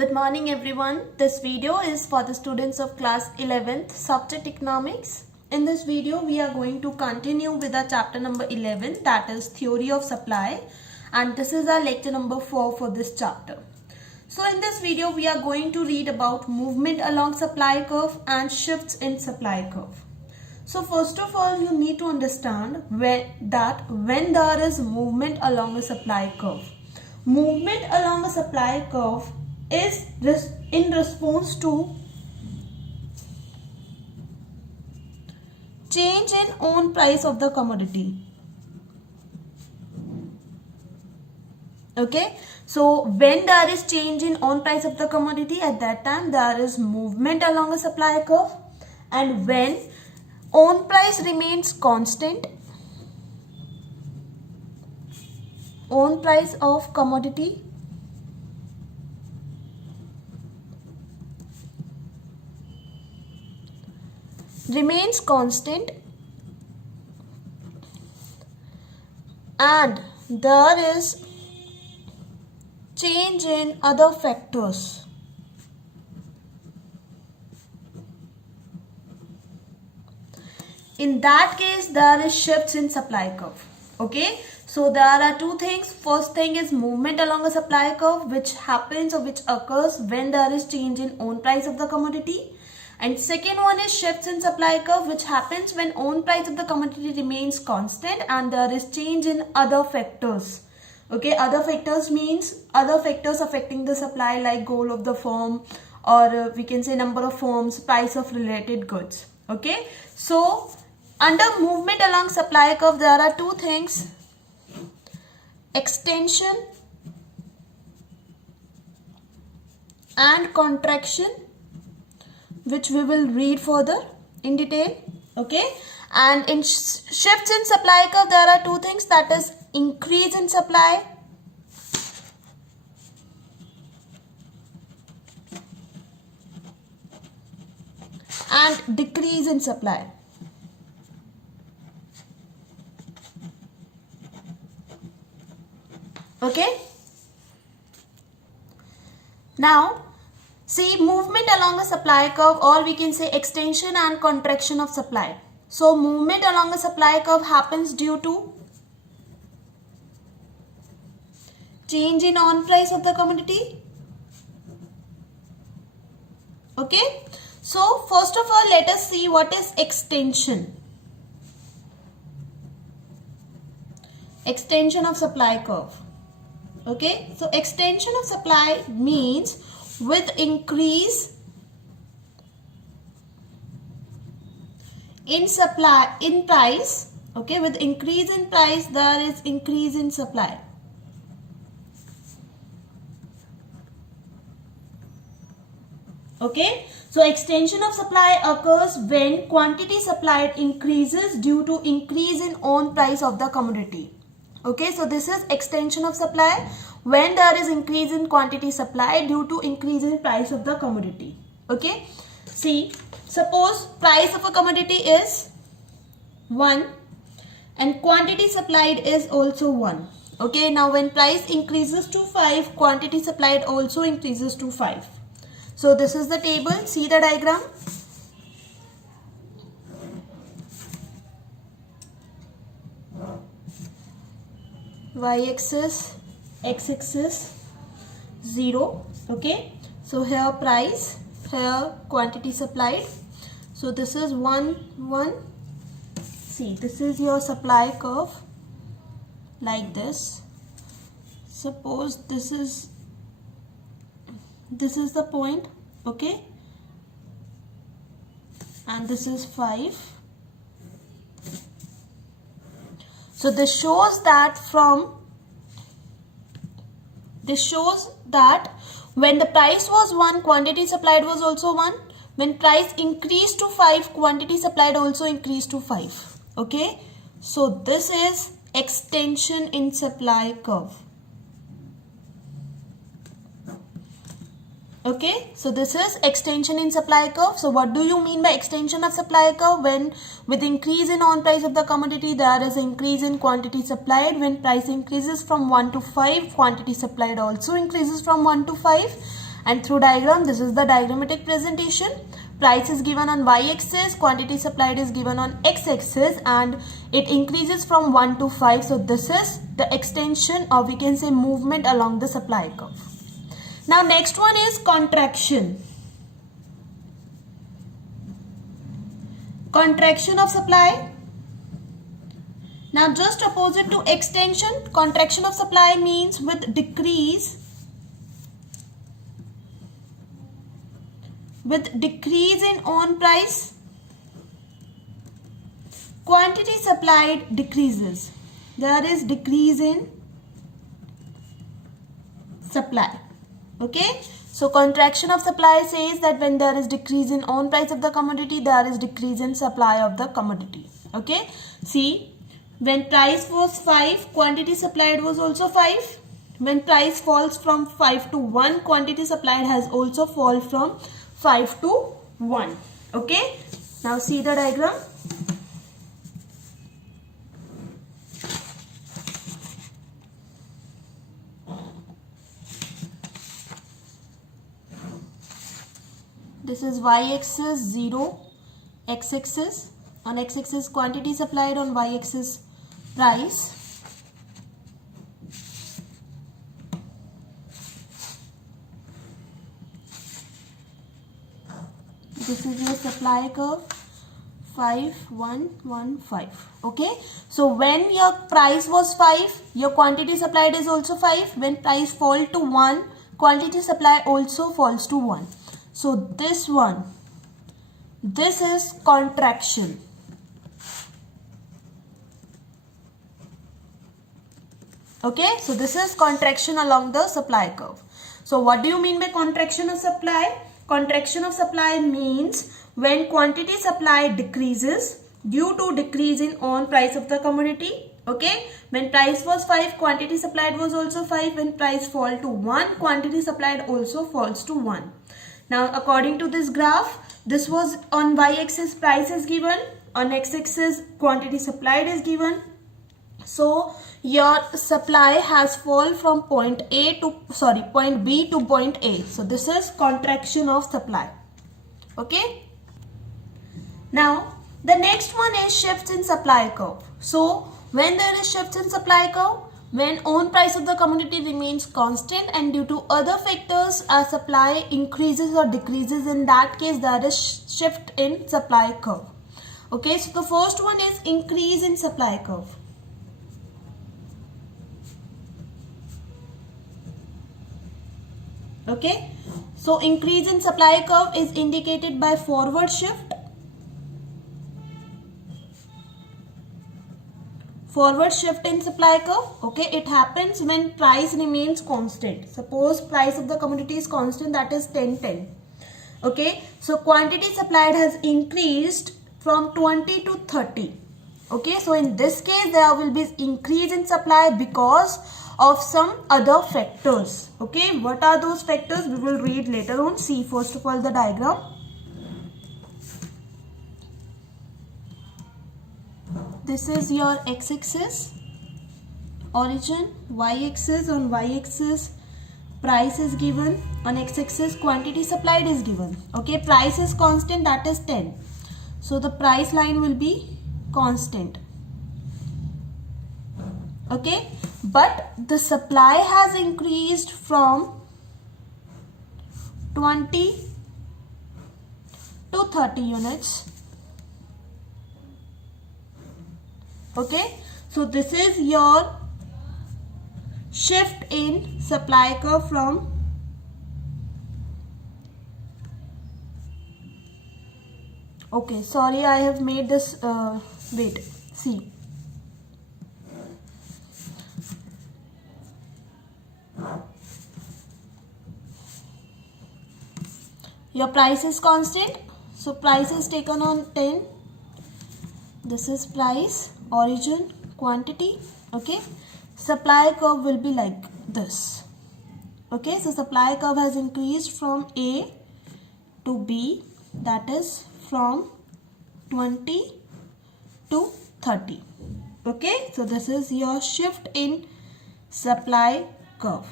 Good morning everyone. This video is for the students of class 11th subject economics. In this video we are going to continue with our chapter number 11, that is theory of supply, and this is our lecture number 4 for this chapter. So in this video we are going to read about movement along supply curve and shifts in supply curve. So first of all you need to understand when there is movement along a supply curve. Movement along a supply curve is in response to change in own price of the commodity. Okay, so when there is change in own price of the commodity, at that time there is movement along a supply curve, and when own price remains constant, own price of commodity remains constant and there is change in other factors. In that case, there is shifts in supply curve. Okay, so there are two things. First thing is movement along a supply curve, which happens or which occurs when there is change in own price of the commodity. And second one is shifts in supply curve, which happens when own price of the commodity remains constant and there is change in other factors. Okay, other factors means other factors affecting the supply, like goal of the firm, or we can say number of firms, price of related goods. Okay, so under movement along supply curve there are two things: extension and contraction, which we will read further in detail. Okay, and in shifts in supply curve there are two things, that is increase in supply and decrease in supply. Okay, now see, movement along a supply curve, or we can say extension and contraction of supply. So movement along a supply curve happens due to change in on price of the commodity. Okay, so first of all let us see what is extension. Extension of supply curve. Okay, so extension of supply means with increase in supply in price. Okay, with increase in price there is increase in supply. Okay, so extension of supply occurs when quantity supplied increases due to increase in own price of the commodity. Okay, so this is extension of supply when there is increase in quantity supplied due to increase in price of the commodity. Okay, see, suppose price of a commodity is 1 and quantity supplied is also 1. Okay, now when price increases to 5, quantity supplied also increases to 5. So this is the table, see the diagram. Y-axis, x-axis, 0. Okay, so here price, here quantity supplied. So this is 1, 1. See, this is your supply curve like this. Suppose this is the point. Okay, and this is 5. So this shows that when the price was 1, quantity supplied was also 1. When price increased to 5, quantity supplied also increased to 5. Okay, so this is extension in supply curve. Okay, so this is extension in supply curve. So what do you mean by extension of supply curve? When with increase in on price of the commodity, there is increase in quantity supplied. When price increases from 1 to 5, quantity supplied also increases from 1 to 5. And through diagram, this is the diagrammatic presentation. Price is given on y-axis, quantity supplied is given on x-axis, and it increases from 1 to 5. So this is the extension, or we can say movement along the supply curve. Now next one is contraction. Contraction of supply. Now just opposite to extension, contraction of supply means with decrease in own price, quantity supplied decreases. There is decrease in supply. Okay, so contraction of supply says that when there is decrease in own price of the commodity, there is decrease in supply of the commodity. Okay, see, when price was 5, quantity supplied was also 5. When price falls from 5 to 1, quantity supplied has also fallen from 5 to 1. Okay, now see the diagram. This is y-axis 0, x-axis. On x-axis quantity supplied, on y-axis price. This is your supply curve, 5, 1, 1, 5. Okay, so when your price was 5, your quantity supplied is also 5. When price fall to 1, quantity supply also falls to 1. So this one, this is contraction. Okay, so this is contraction along the supply curve. So what do you mean by contraction of supply? Contraction of supply means when quantity supply decreases due to decrease in own price of the commodity. Okay, when price was 5, quantity supplied was also 5. When price fall to 1, quantity supplied also falls to 1. Now according to this graph, this was on y-axis price is given, on x-axis quantity supplied is given. So your supply has fallen from point B to point A. So this is contraction of supply. Okay. Now the next one is shifts in supply curve. So when there is shifts in supply curve, when own price of the commodity remains constant and due to other factors our supply increases or decreases, in that case there is shift in supply curve. Okay, so the first one is increase in supply curve. Okay, so increase in supply curve is indicated by forward shift. Forward shift in supply curve. Okay, it happens when price remains constant. Suppose price of the commodity is constant, that is 10. Okay, so quantity supplied has increased from 20 to 30. Okay, so in this case there will be increase in supply because of some other factors. Okay, what are those factors? We will read later on. See first of all the diagram. This is your x-axis origin, y-axis. On y-axis price is given, on x-axis quantity supplied is given. Okay, price is constant, that is 10. So the price line will be constant. Okay, but the supply has increased from 20 to 30 units. Okay, so this is your shift in supply curve from okay, sorry, I have made this wait, see. Your price is constant, so price is taken on 10. This is price, origin, quantity. Okay, supply curve will be like this. Okay, so supply curve has increased from A to B, that is from 20 to 30. Okay, so this is your shift in supply curve.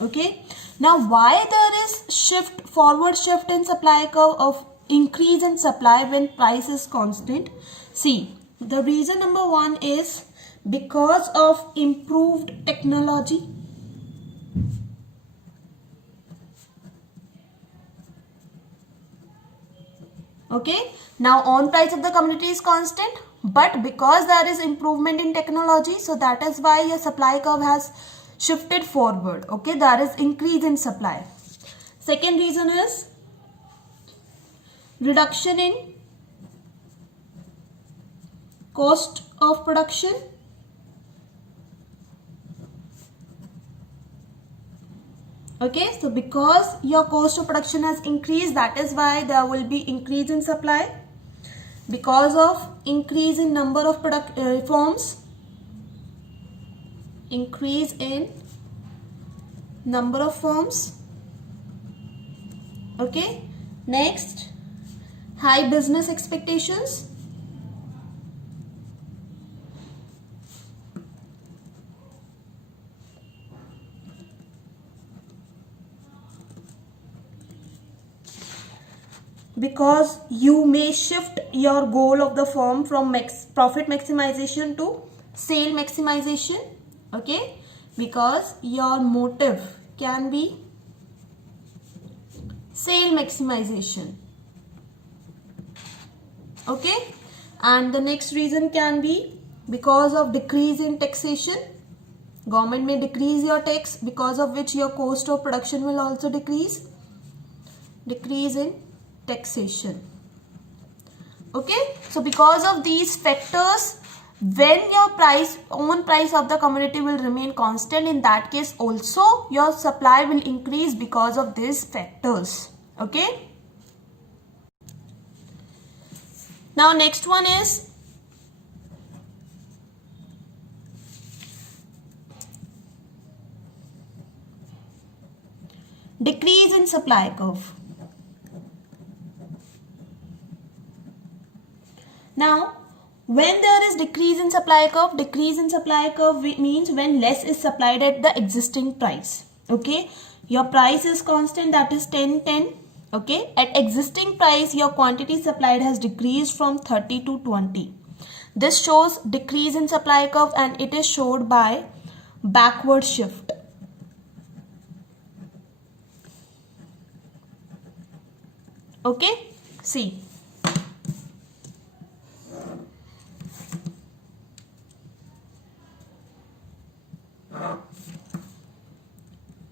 Okay. Now, why there is forward shift in supply curve of increase in supply when price is constant? See, the reason number one is because of improved technology. Okay. Now, on price of the commodity is constant, but because there is improvement in technology, so that is why your supply curve has shifted forward. Okay. There is increase in supply. Second reason is reduction in cost of production. Okay, so because your cost of production has increased, that is why there will be increase in supply. Because of increase in number of firms, increase in number of firms. Okay, next, high business expectations. Because you may shift your goal of the firm from profit maximization to sale maximization. Okay, because your motive can be sale maximization. Okay, and the next reason can be because of decrease in taxation. Government may decrease your tax, because of which your cost of production will also decrease. Decrease in taxation. Okay, so because of these factors, when your price of the commodity will remain constant, in that case also your supply will increase because of these factors. Okay, now next one is decrease in supply curve. Now, when there is decrease in supply curve means when less is supplied at the existing price. Okay, your price is constant, that is 10. Okay, at existing price your quantity supplied has decreased from 30 to 20. This shows decrease in supply curve and it is showed by backward shift. Okay, see.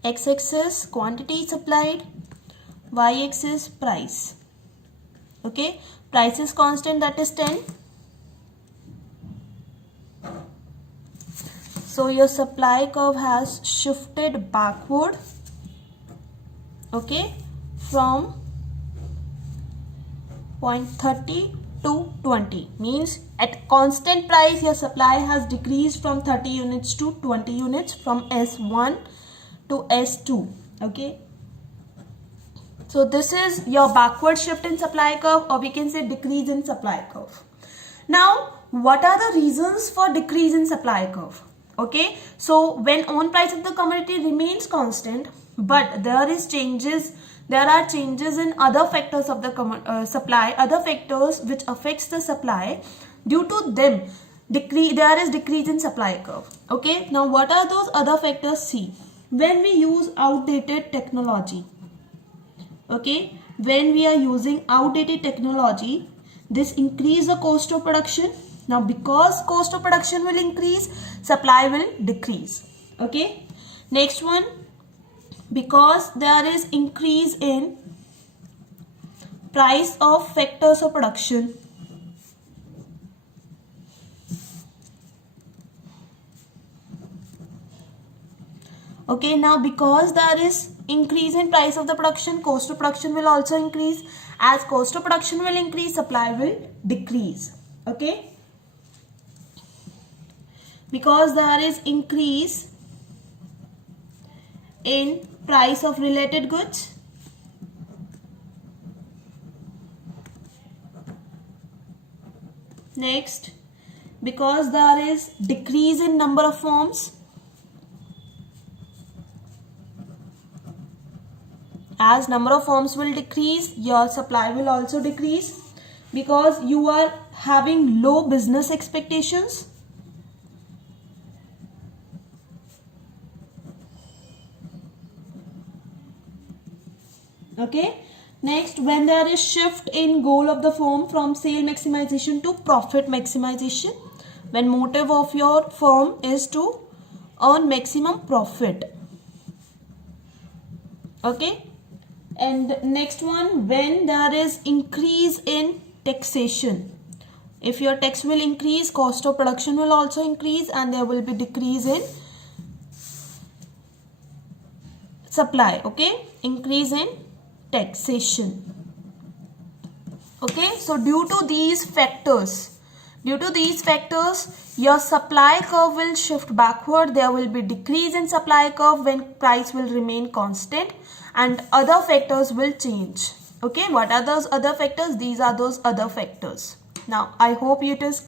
X-axis quantity supplied, y-axis price. Okay, price is constant, that is 10. So your supply curve has shifted backward. Okay, from point 30 to 20, means at constant price your supply has decreased from 30 units to 20 units, from S1 to S2. Okay, so this is your backward shift in supply curve, or we can say decrease in supply curve. Now, what are the reasons for decrease in supply curve? Okay, so when on price of the commodity remains constant, but there are changes in other factors of the supply, other factors which affects the supply. Due to them, there is decrease in supply curve. Okay, now what are those other factors? See, when we use outdated technology. Okay, when we are using outdated technology, this increase the cost of production. Now, because cost of production will increase, supply will decrease. Okay, next one, because there is increase in price of factors of production. Okay, now because there is increase in price of the production, cost of production will also increase. As cost of production will increase, supply will decrease. Okay, because there is increase in price of related goods. Next, because there is decrease in number of firms. as number of firms will decrease, your supply will also decrease, because you are having low business expectations. Okay. Next, when there is shift in goal of the firm from sale maximization to profit maximization, when motive of your firm is to earn maximum profit. Okay. And next one, when there is increase in taxation. If your tax will increase, cost of production will also increase, and there will be decrease in supply. Okay. Increase in taxation. Okay, so due to these factors, your supply curve will shift backward. There will be decrease in supply curve when price will remain constant, and other factors will change. Okay, what are those other factors? These are those other factors. Now, I hope it is